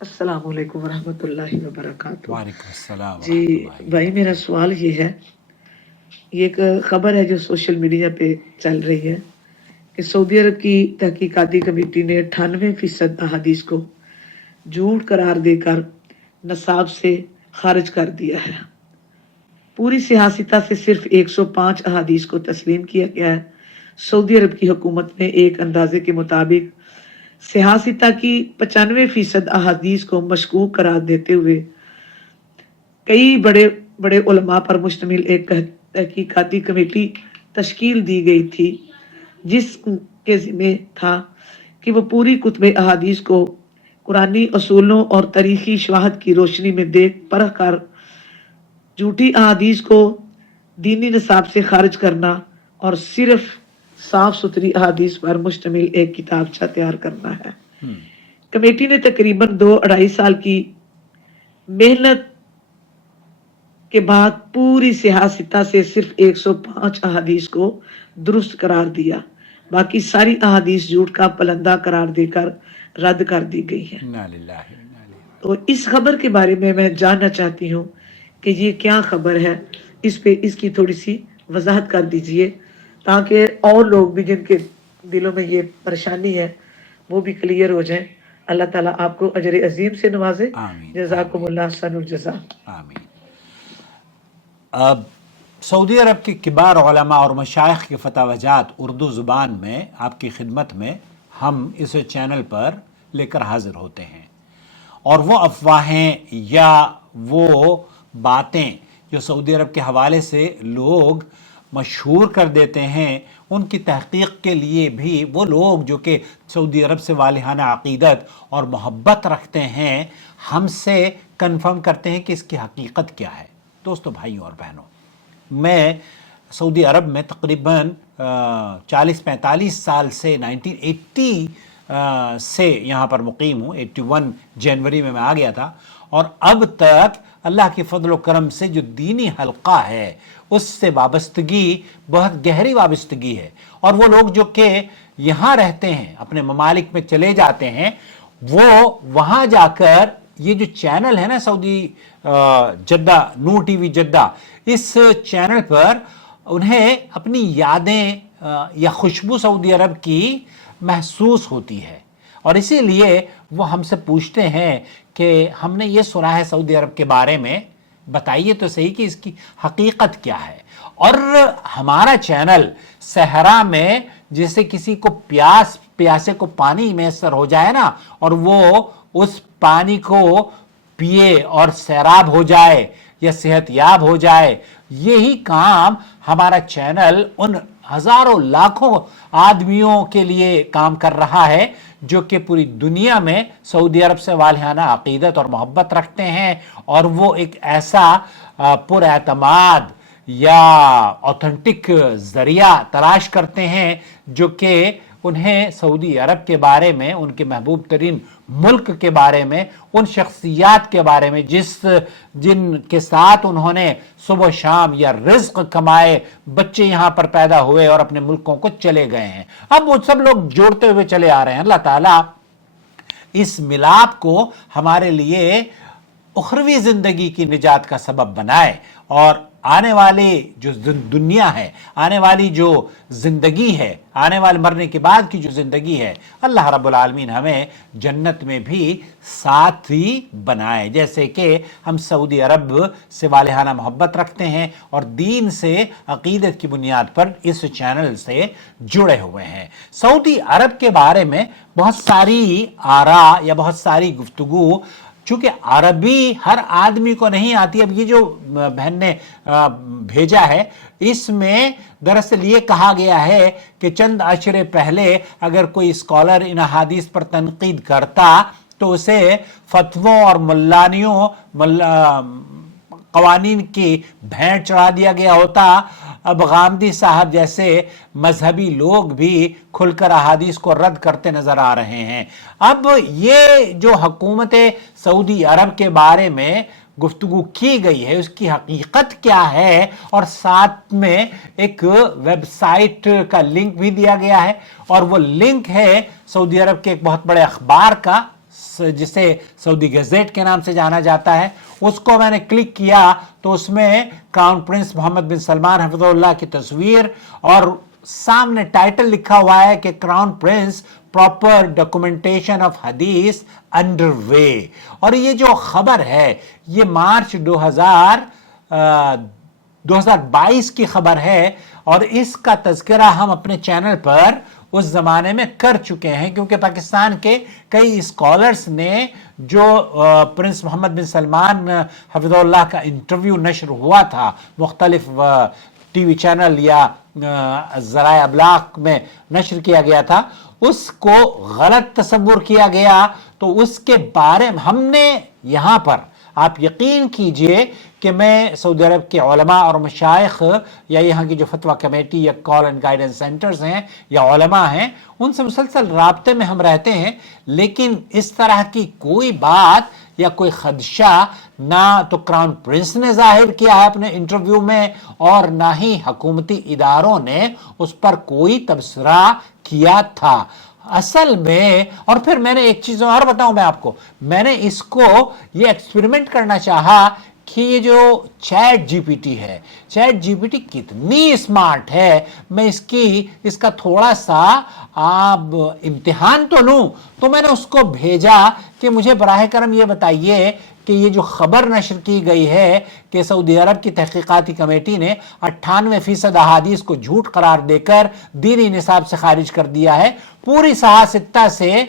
अस्सलाम वालेकुम रहमतुल्लाहि व बरकातुहू। वालेकुम अस्सलाम जी रहमतुल्लाहि भाई, मेरा सवाल ये है, ये एक खबर है जो सोशल मीडिया पे चल रही है कि सऊदी अरब की तहकीकाती कमेटी ने 98% अहादीस को झूठ करार देकर नसाब से खारिज कर दिया है। पूरी सियासता से सिर्फ 105 अहादीस को तस्लीम किया गया है। सऊदी अरब की हुकूमत ने एक अंदाजे के मुताबिक सियासता की 95% अहादीस को मशकूक करार देते हुए कई बड़े बड़े उलमा पर मुश्तमिल एक तहकीकाती कमेटी तश्कील दी गई थी, जिसके ज़िम्मे था कि वो पूरी कुतुब अहादीस को कुरानी असूलों और तारीखी शवाहद की रोशनी में देख परख कर झूठी अहादीस को दीनी निसाब से खारिज करना और सिर्फ साफ सुथरी अहादीस पर मुश्तमिल एक किताबचा तैयार करना है। कमेटी ने तकरीबन 2-2.5 साल की मेहनत के बाद पूरी सियासता से सिर्फ 105 अहादीस को दुरुस्त करार दिया। बाकी सारी अहादीस झूठ का पलंदा करार देकर रद्द कर दी गई है। इन्ना लिल्लाहि व इन्ना इलैहि। तो इस खबर के बारे में मैं जानना चाहती हूँ कि ये क्या खबर है, इस पे इसकी थोड़ी सी वजाहत कर दीजिए ताकि और लोग भी जिनके दिलों में ये परेशानी है वो भी क्लियर हो जाए। अल्लाह ताला आपको अजर अजीम से नवाजे। आमीन जज़ाकुमुल्लाह अहसनुल जज़ा। आमीन। अब सऊदी अरब के किबार उलमा और मशाइख के फतवाजात उर्दू ज़ुबान में आपकी खिदमत में हम इस चैनल पर लेकर हाजिर होते हैं, और वो अफवाहें या वो बातें जो सऊदी अरब के हवाले से लोग मशहूर कर देते हैं, उनकी तहकीक के लिए भी वो लोग जो कि सऊदी अरब से वालिहाना अक़ीदत और मोहब्बत रखते हैं, हमसे कन्फर्म करते हैं कि इसकी हकीकत क्या है। दोस्तों, भाइयों और बहनों, मैं सऊदी अरब में तकरीबन 40-45 साल से 1980 से यहाँ पर मुकीम हूँ। 81 जनवरी में मैं आ गया था, और अब तक अल्लाह के फضل व करम से जो दीनी हल्का है उससे वाबस्तगी बहुत गहरी वाबस्तगी है। और वो लोग जो कि यहाँ रहते हैं, अपने ममालिक में चले जाते हैं, वो वहाँ जाकर ये जो चैनल है ना सऊदी जद्दा, नूर टीवी जद्दा, इस चैनल पर उन्हें अपनी यादें या खुशबू सऊदी अरब की महसूस होती है, और इसीलिए वो हमसे पूछते हैं कि हमने ये सुना है सऊदी अरब के बारे में, बताइए तो सही कि इसकी हकीकत क्या है। और हमारा चैनल सहरा में जैसे किसी को प्यासे को पानी मैसर हो जाए ना, और वो उस पानी को पिए और सैराब हो जाए या सेहतयाब हो जाए, यही काम हमारा चैनल उन हजारों लाखों आदमियों के लिए काम कर रहा है जो कि पूरी दुनिया में सऊदी अरब से वालिहाना अक़ीदत और मोहब्बत रखते हैं, और वो एक ऐसा पुरएतमाद या ऑथेंटिक ज़रिया तलाश करते हैं जो कि उन्हें सऊदी अरब के बारे में, उनके महबूब तरीन मुल्क के बारे में, उन शख्सियात के बारे में जिनके साथ उन्होंने सुबह शाम या रिज़्क़ कमाए, बच्चे यहाँ पर पैदा हुए और अपने मुल्कों को चले गए हैं। अब वो सब लोग जोड़ते हुए चले आ रहे हैं। अल्लाह ताला इस मिलाप को हमारे लिए उखरवी ज़िंदगी की निजात का सबब बनाए, और आने वाली जो दुनिया है, आने वाली जो ज़िंदगी है, आने वाले मरने के बाद की जो ज़िंदगी है, अल्लाह रब्बुल आलमीन हमें जन्नत में भी साथी बनाए। जैसे कि हम सऊदी अरब से वालिहाना मोहब्बत रखते हैं और दीन से, अक़ीदत की बुनियाद पर इस चैनल से जुड़े हुए हैं। सऊदी अरब के बारे में बहुत सारी आरा या बहुत सारी गुफ्तगू, चूंकि अरबी हर आदमी को नहीं आती। अब ये जो बहन ने भेजा है, इसमें दरअसल ये कहा गया है कि चंद अशरे पहले अगर कोई स्कॉलर इन अहादीस पर तनकीद करता तो उसे फतवों और मुल्लानियों कवानीन की भेंट चढ़ा दिया गया होता। अब गामदी साहब जैसे मजहबी लोग भी खुलकर अहादीस को रद्द करते नजर आ रहे हैं। अब ये जो हुकूमत सऊदी अरब के बारे में गुफ्तगू की गई है, उसकी हकीकत क्या है, और साथ में एक वेबसाइट का लिंक भी दिया गया है, और वो लिंक है सऊदी अरब के एक बहुत बड़े अखबार का, जिसे सऊदी गजेट के नाम से जाना जाता है, उसको मैंने क्लिक किया तो उसमें क्राउन प्रिंस मोहम्मद बिन सलमान हफिजुल्लाह की तस्वीर और सामने टाइटल लिखा हुआ है कि crown Prince proper documentation of हदीस अंडर वे। और ये जो खबर है ये मार्च 2022 की खबर है और इसका तज़किरा हम अपने चैनल पर उस ज़माने में कर चुके हैं, क्योंकि पाकिस्तान के कई स्कॉलर्स ने जो प्रिंस मोहम्मद बिन सलमान हफिजुल्लाह का इंटरव्यू नशर हुआ था मुख्तलिफ टीवी चैनल या ज़राए अबलाग में नशर किया गया था, उसको गलत तस्वुर किया गया। तो उसके बारे में हमने यहाँ पर, आप यकीन कीजिए कि मैं सऊदी अरब के उलमा और मशाइख या यहाँ की जो फतवा कमेटी या कॉल एंड गाइडेंस सेंटर्स हैं या उलमा हैं, उनसे मुसलसल राब्ते में हम रहते हैं, लेकिन इस तरह की कोई बात या कोई खदशा ना तो क्राउन प्रिंस ने जाहिर किया है अपने इंटरव्यू में और ना ही हुकूमती इदारों ने उस पर कोई तबसरा किया था असल में। और फिर मैंने एक चीज और बताऊं मैं आपको, मैंने इसको ये एक्सपेरिमेंट करना चाहा कि ये जो चैट जीपीटी है, चैट जीपीटी कितनी स्मार्ट है, मैं इसका थोड़ा सा आप इम्तिहान तो लूं। तो मैंने उसको भेजा कि मुझे बराह करम ये बताइए कि ये जो खबर नशर की गई है कि सऊदी अरब की तहकीकाती कमेटी ने 98% अहादीस को झूठ करार देकर दीनी निसाब से खारिज कर दिया है, पूरी सहा-सित्ता से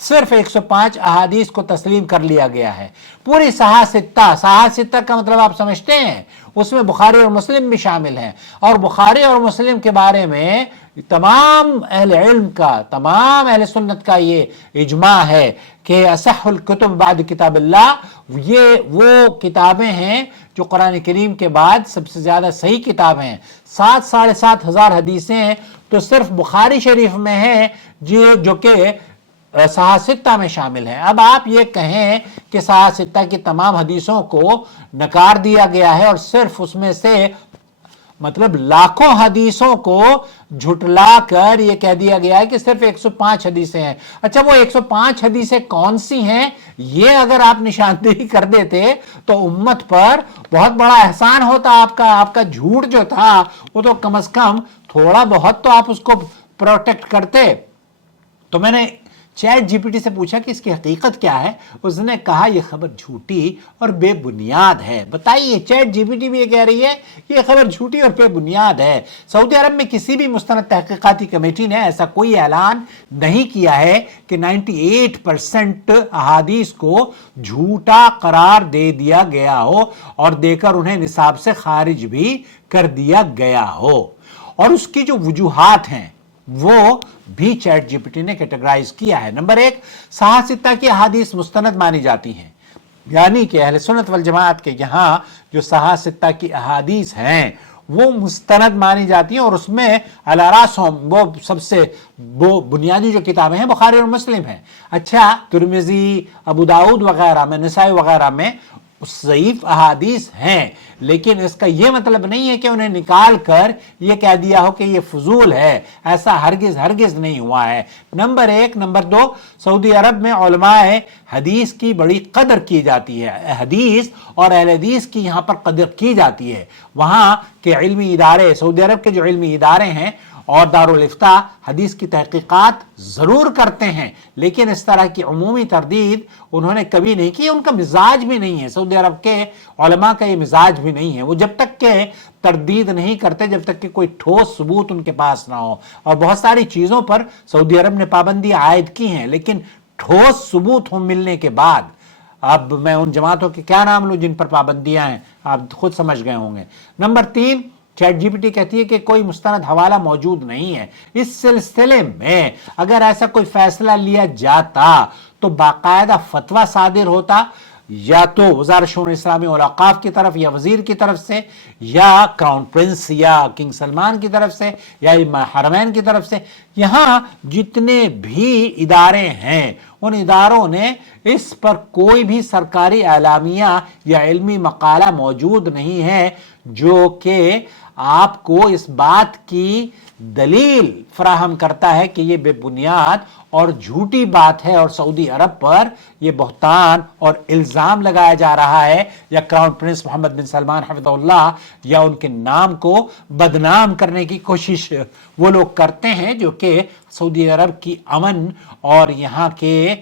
सिर्फ 105 अहादीस को तस्लीम कर लिया गया है। पूरी सहा-सित्ता का मतलब आप समझते हैं, उसमें बुखारी और मुस्लिम भी शामिल हैं। और बुखारी और मुस्लिम के बारे में तमाम अहले इल्म का, तमाम अहले सुन्नत का ये इजमा है कि असहुल कुतुब बाद किताबिल्लाह, ये वो किताबें हैं जो कुरान करीम के बाद सबसे ज्यादा सही किताब हैं। 7-7.5 हजार हदीसें तो सिर्फ बुखारी शरीफ में है जो कि सहा-सित्ता में शामिल है। अब आप ये कहें कि सहा-सित्ता की तमाम हदीसों को नकार दिया गया है और सिर्फ उसमें से मतलब लाखों हदीसों को झुटला कर यह कह दिया गया है कि सिर्फ 105 हदीसें हैं। अच्छा, वो 105 हदीसें कौन सी हैं, ये अगर आप निशानदेही कर देते तो उम्मत पर बहुत बड़ा एहसान होता। आपका झूठ जो था वो तो कम से कम थोड़ा बहुत तो आप उसको प्रोटेक्ट करते। तो मैंने चैट जीपीटी से पूछा कि इसकी हकीकत क्या है। उसने कहा यह खबर झूठी और बेबुनियाद है। बताइए, चैट जीपीटी भी ये कह रही है यह खबर झूठी और बेबुनियाद है। सऊदी अरब में किसी भी मुस्तनद तहकीकाती कमेटी ने ऐसा कोई ऐलान नहीं किया है कि 98% अहादीस को झूठा करार दे दिया गया हो और देकर उन्हें निसाब से खारिज भी कर दिया गया हो। और उसकी जो वजूहात हैं वो भी चैट जीपीटी ने कैटेगराइज किया है। नंबर 1, सहा-सित्ता की अहादीस मुस्तनद मानी जाती हैं, यानी कि अहले सुन्नत वल जमात के यहाँ जो सहा-सित्ता की अहादीस हैं वो मुस्तनद मानी जाती हैं और उसमें अलारासों वो सबसे वो बुनियादी जो किताबें हैं बुखारी और मुस्लिम हैं। अच्छा, तिर्मिज़ी, अबू दाऊद वगैरह में, नसाई वगैरह में ज़ईफ अहादीस हैं, लेकिन इसका यह मतलब नहीं है कि उन्हें निकाल कर यह कह दिया हो कि यह फजूल है। ऐसा हरगिज नहीं हुआ है। नंबर 1। नंबर 2, सऊदी अरब में उलमाए हदीस की बड़ी कदर की जाती है। हदीस और अहले हदीस की यहाँ पर कदर की जाती है। वहाँ के इल्मी इदारे, सऊदी अरब के जो इल्मी इदारे हैं और दारुल इफ्ता हदीस की तहकीकात जरूर करते हैं, लेकिन इस तरह की उमूमी तरदीद उन्होंने कभी नहीं की। उनका मिजाज भी नहीं है, सऊदी अरब के उलमा का ये मिजाज भी नहीं है। वो जब तक के तरदीद नहीं करते जब तक कि कोई ठोस सबूत उनके पास ना हो। और बहुत सारी चीजों पर सऊदी अरब ने पाबंदी आयद की हैं, लेकिन ठोस सबूत हो मिलने के बाद, अब मैं उन जमातों के क्या नाम लूं जिन पर पाबंदियां हैं, आप खुद समझ गए होंगे। नंबर 3, चैट जीपीटी कहती है कि कोई मुस्तनद हवाला मौजूद नहीं है। इस सिलसिले में अगर ऐसा कोई फैसला लिया जाता तो बाकायदा फतवा सादिर होता, या तो वज़ारत शऊन इस्लामी वल औक़ाफ़ की तरफ या वजीर की तरफ से या क्राउन प्रिंस या किंग सलमान की तरफ से या हरमैन की तरफ से। यहाँ जितने भी इदारे हैं उन इदारों ने इस पर कोई भी सरकारी एलामिया या इल्मी मकाला मौजूद नहीं है जो कि आपको इस बात की دلیل فراہم کرتا ہے کہ یہ بے بنیاد اور جھوٹی بات ہے اور سعودی عرب پر یہ بہتان اور الزام لگایا جا رہا ہے، یا کراؤن پرنس محمد بن سلمان حفظہ اللہ یا ان کے نام کو بدنام کرنے کی کوشش وہ لوگ کرتے ہیں جو کہ سعودی عرب کی امن اور یہاں کے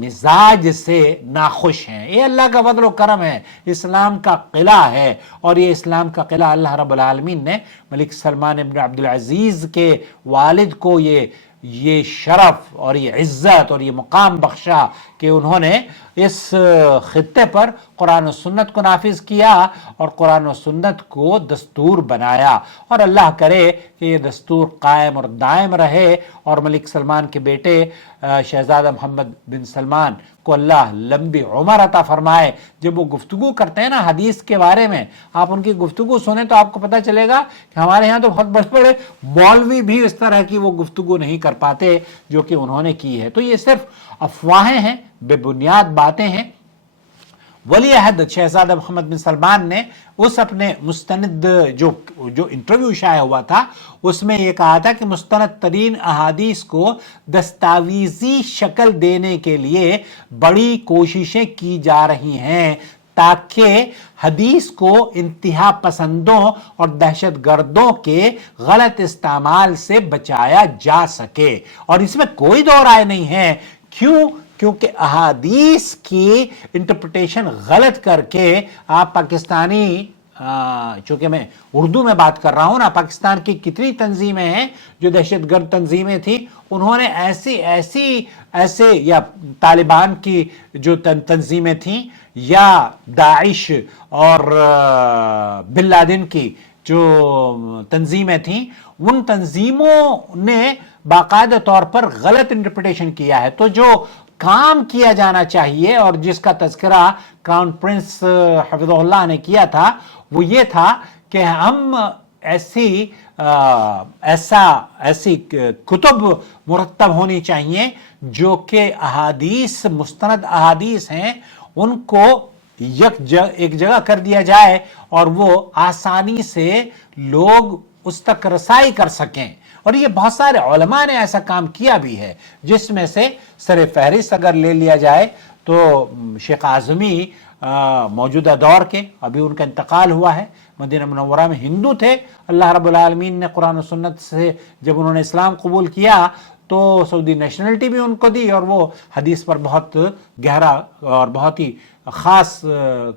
مزاج سے ناخوش ہیں۔ یہ اللہ کا فضل و کرم ہے، اسلام کا قلعہ ہے، اور یہ اسلام کا قلعہ اللہ رب العالمین نے ملک سلمان بن عبد العزیز کے والد کو یہ شرف اور یہ عزت اور یہ مقام بخشا کہ انہوں نے اس خطے پر قرآن و سنت کو نافذ کیا اور قرآن و سنت کو دستور بنایا، اور اللہ کرے کہ یہ دستور قائم اور دائم رہے، اور ملک سلمان کے بیٹے شہزادہ محمد بن سلمان کو اللہ لمبی عمر عطا فرمائے۔ جب وہ گفتگو کرتے ہیں نا حدیث کے بارے میں، آپ ان کی گفتگو سنیں تو آپ کو پتہ چلے گا کہ ہمارے ہاں تو بہت بڑے بڑے مولوی بھی اس طرح کی وہ گفتگو نہیں کر پاتے جو کہ انہوں نے کی ہے۔ تو یہ صرف افواہیں ہیں، بے بنیاد باتیں ہیں۔ ولی عہد شہزادہ محمد بن سلمان نے اس اپنے مستند جو انٹرویو شائع ہوا تھا اس میں یہ کہا تھا کہ مستند ترین احادیث کو دستاویزی شکل دینے کے لیے بڑی کوششیں کی جا رہی ہیں تاکہ حدیث کو انتہا پسندوں اور دہشت گردوں کے غلط استعمال سے بچایا جا سکے، اور اس میں کوئی دو رائے نہیں ہے۔ کیونکہ احادیث کی انٹرپریٹیشن غلط کر کے آپ پاکستانی، چونکہ میں اردو میں بات کر رہا ہوں نا، پاکستان کی کتنی تنظیمیں ہیں جو دہشت گرد تنظیمیں تھیں، انہوں نے ایسے یا طالبان کی جو تنظیمیں تھیں یا داعش اور بن لادن کی جو تنظیمیں تھیں، ان تنظیموں نے باقاعدہ طور پر غلط انٹرپریٹیشن کیا ہے۔ تو جو کام کیا جانا چاہیے اور جس کا تذکرہ کراؤن پرنس حفظہ اللہ نے کیا تھا وہ یہ تھا کہ ہم ایسی کتب مرتب ہونی چاہیے جو کہ احادیث، مستند احادیث ہیں، ان کو ایک جگہ کر دیا جائے اور وہ آسانی سے لوگ اس تک رسائی کر سکیں۔ اور یہ بہت سارے علماء نے ایسا کام کیا بھی ہے، جس میں سے سر فہرست اگر لے لیا جائے تو شیخ اعظمی موجودہ دور کے، ابھی ان کا انتقال ہوا ہے، مدینہ منورہ میں ہندو تھے، اللہ رب العالمین نے قرآن و سنت سے جب انہوں نے اسلام قبول کیا تو سعودی نیشنلٹی بھی ان کو دی، اور وہ حدیث پر بہت گہرا اور بہت ہی خاص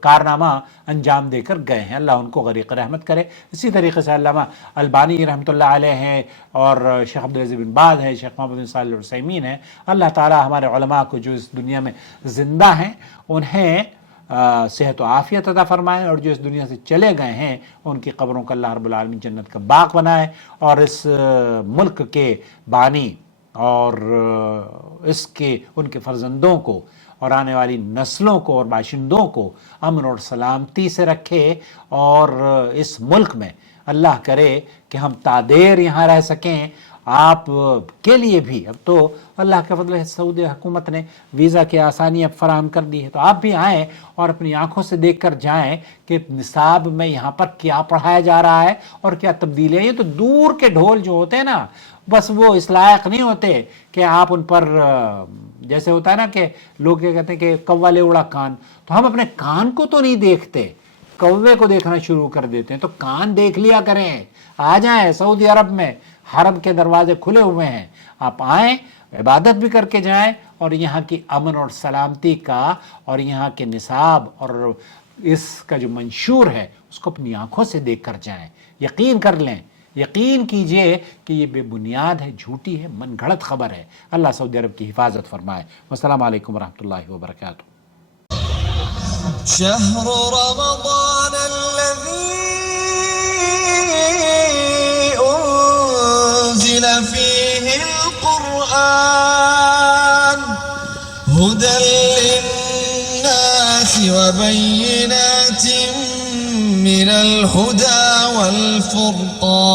کارنامہ انجام دے کر گئے ہیں، اللہ ان کو غریق رحمت کرے۔ اسی طریقے سے علامہ البانی رحمۃ اللہ علیہ ہیں، اور شیخ عبدالعزیز بن باز ہیں، شیخ محمد بن صالح العثیمین ہیں۔ اللہ تعالی ہمارے علماء کو جو اس دنیا میں زندہ ہیں انہیں صحت و عافیت عطا فرمائے، اور جو اس دنیا سے چلے گئے ہیں ان کی قبروں کو اللہ رب العالمین جنت کا باغ بنائے، اور اس ملک کے بانی اور ان کے فرزندوں کو اور آنے والی نسلوں کو اور باشندوں کو امن اور سلامتی سے رکھے، اور اس ملک میں اللہ کرے کہ ہم تادیر یہاں رہ سکیں۔ آپ کے لیے بھی اب تو اللہ کے فضل سعودی حکومت نے ویزا کی آسانیاں فراہم کر دی ہے، تو آپ بھی آئیں اور اپنی آنکھوں سے دیکھ کر جائیں کہ نصاب میں یہاں پر کیا پڑھایا جا رہا ہے اور کیا تبدیلیاں۔ یہ تو دور کے ڈھول جو ہوتے ہیں نا، بس وہ اس لائق نہیں ہوتے کہ آپ ان پر، جیسے ہوتا ہے نا کہ لوگ کیا کہتے ہیں کہ کوا لے اڑا کان، تو ہم اپنے کان کو تو نہیں دیکھتے، کوے کو دیکھنا شروع کر دیتے ہیں۔ تو کان دیکھ لیا کریں، آ جائیں سعودی عرب میں، حرم کے دروازے کھلے ہوئے ہیں، آپ آئیں، عبادت بھی کر کے جائیں، اور یہاں کی امن اور سلامتی کا اور یہاں کے نصاب اور اس کا جو منشور ہے اس کو اپنی آنکھوں سے دیکھ کر جائیں۔ یقین کر لیں، یقین کیجئے کہ یہ بے بنیاد ہے، جھوٹی ہے، من گھڑت خبر ہے۔ اللہ سعودی عرب کی حفاظت فرمائے۔ والسلام علیکم ورحمۃ اللہ وبرکاتہ۔ شهر رمضان الذي أنزل فيه القرآن هدى للناس وبينات من الهدى والفرقان